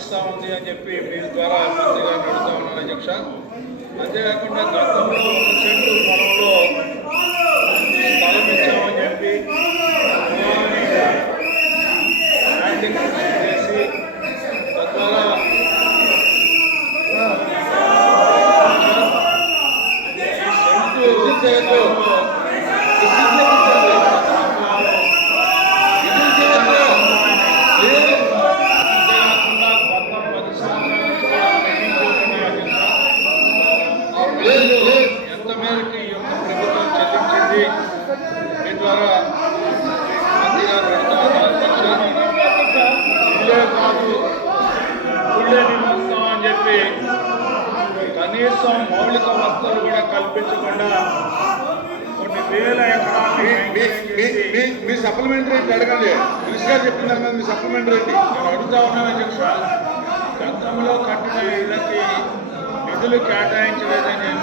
కల్పిస్తూ ఉంది అని చెప్పి మీ ద్వారా మంత్రి గారిని అడుగుతా ఉన్నాను అధ్యక్ష. అంతేకాకుండా గతంలో 1 సెంటు పొలంలో స్థలం ఇచ్చామని చెప్పి హ్యాండింగ్ చేసి తద్వారా ఎంత మేరకు ఈ యొక్క ప్రభుత్వం చెల్లించింది మీ ద్వారా మంత్రి గారు ఇల్లే కాదు ఊళ్ళే నిర్మిస్తాం అని చెప్పి కనీసం మౌలిక వసతులు కూడా కల్పించకుండా కొన్ని వేల ఎకరాలు మీ సప్లిమెంటరీ రేట్ అడగండి. మినిస్టర్ గారు చెప్పిన దాని మీద మీ సప్లిమెంటరీ రేట్ నేను అడుగుతా ఉన్నాను అధ్యక్ష. గతంలో కట్టిన ఇళ్ళకి నిధులు కేటాయించలేదని